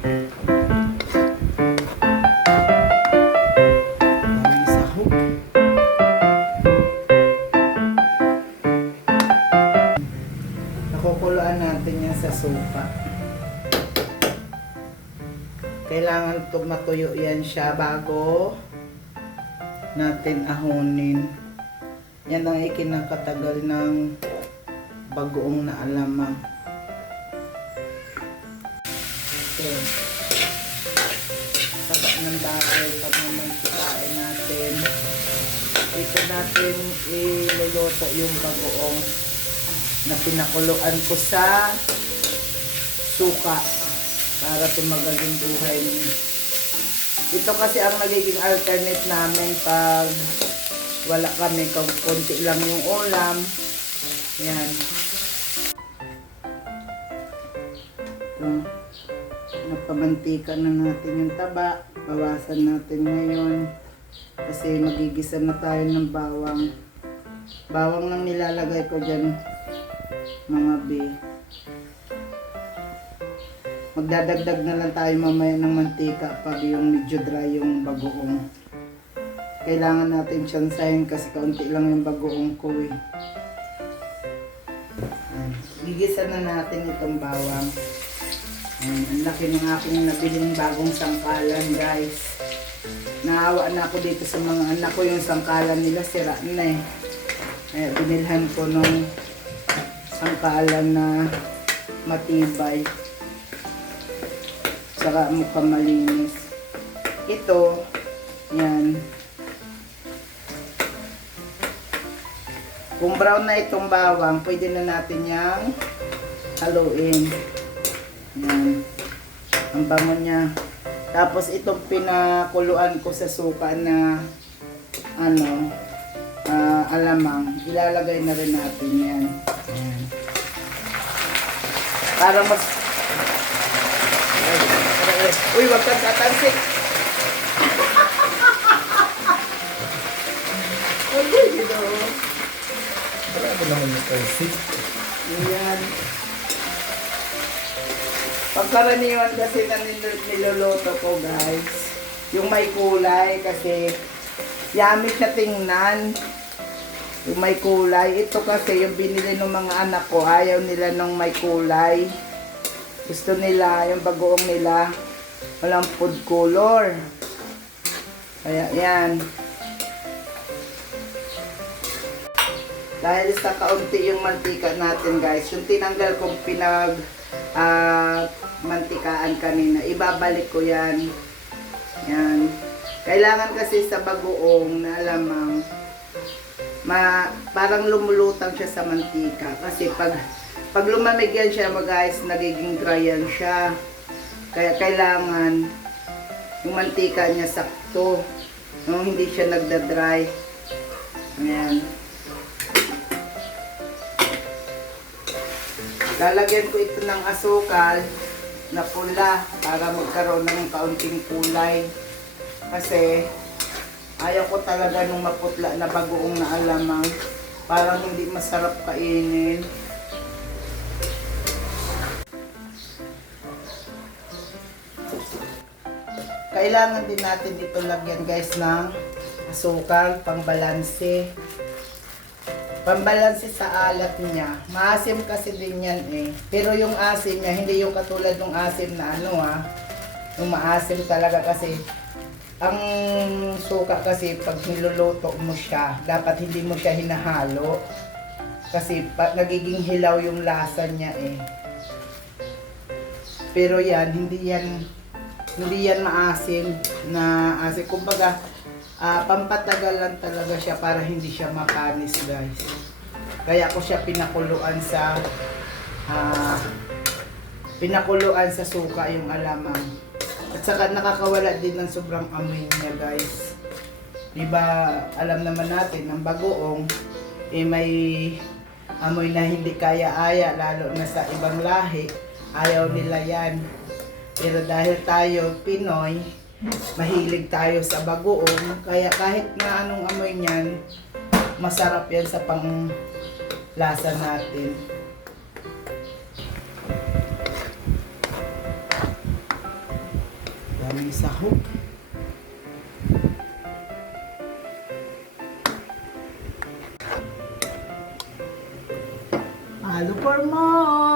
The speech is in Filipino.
Daming sahog. Nakukuluan natin yan sa suka. Kailangan matuyo yan siya bago natin ahunin. Yan ang ikinakatagal ng bagoong na alamang. Okay. Taba ng dahil pagmamantikain natin. Ito natin iluluto yung bagoong na pinakuluan ko sa suka para tumagal yung buhay niya. Ito kasi ang magiging alternate namin pag wala kami, konti lang yung ulam. Yan. Napamantika na natin yung taba. Bawasan natin ngayon. Kasi magigisa na tayo ng bawang. Bawang lang nilalagay ko dyan, mga be. Magdadagdag na lang tayo mamaya ng mantika pag yung medyo dry yung bagoong. Kailangan natin tsansahin kasi kaunti lang yung bagoong ko eh. Gigisa na natin itong bawang. Ang laki ng aking nabiling bagong sangkalan, guys. Naawa na ako dito sa mga anak ko, yung sangkalan nila sira na eh. Kaya binilhan ko nung sangkalan na matibay. Saka mukhang malinis. Ito, yan. Kung brown na itong bawang, pwede na natin yang haluin. Yan. Ang bango niya. Tapos itong pinakuluan ko sa suka na alamang, ilalagay na rin natin yan. Yan. Para mas uy, wag kang tatansik. Uy, dito. Marami naman yung tansik. Ayan. Pagkaraniwan kasi na niluluto ko, guys, yung may kulay kasi yummy siya tingnan. Yung may kulay. Ito kasi yung binili ng mga anak ko, ayaw nila ng may kulay. Gusto nila, yung bagoong nila, walang food color. Kaya yan. Dahil sa kaunti yung mantika natin, guys, yung tinanggal kong mantikaan kanina, ibabalik ko yan. Yan. Kailangan kasi sa bagoong na alamang, parang lumulutang siya sa mantika. Kasi pag lumamig yan siya, guys, nagiging dry yan siya. Kaya kailangan yung mantika niya sakto. Nung hindi siya nagda-dry. Ayan. Lalagyan ko ito ng asukal na pula para magkaroon ng kaunting kulay. Kasi ayaw ko talaga nung maputla na bagoong na alamang. Parang hindi masarap kainin. Kailangan din natin dito lagyan, guys, ng asukal, pangbalanse. Pambalanse sa alat niya. Maasim kasi din yan eh. Pero yung asim niya, hindi yung katulad ng asim na yung maasim talaga kasi ang suka kasi pag niluluto mo siya, dapat hindi mo siya hinahalo. Kasi nagiging hilaw yung lasa niya eh. Pero yan, hindi yan maasim na asim. Kumbaga, pampatagal lang talaga siya para hindi siya mapanis, guys. Kaya ko siya pinakuluan sa suka yung alamang. At saka nakakawala din ng sobrang amoy niya, guys. Diba, alam naman natin, ang bagoong may amoy na hindi kaya-aya, lalo na sa ibang lahi. Ayaw nila yan. Pero dahil tayo, Pinoy, mahilig tayo sa bagoong, kaya kahit na anong amoy niyan, masarap yan sa panglasa natin. may sahog. Halo for more!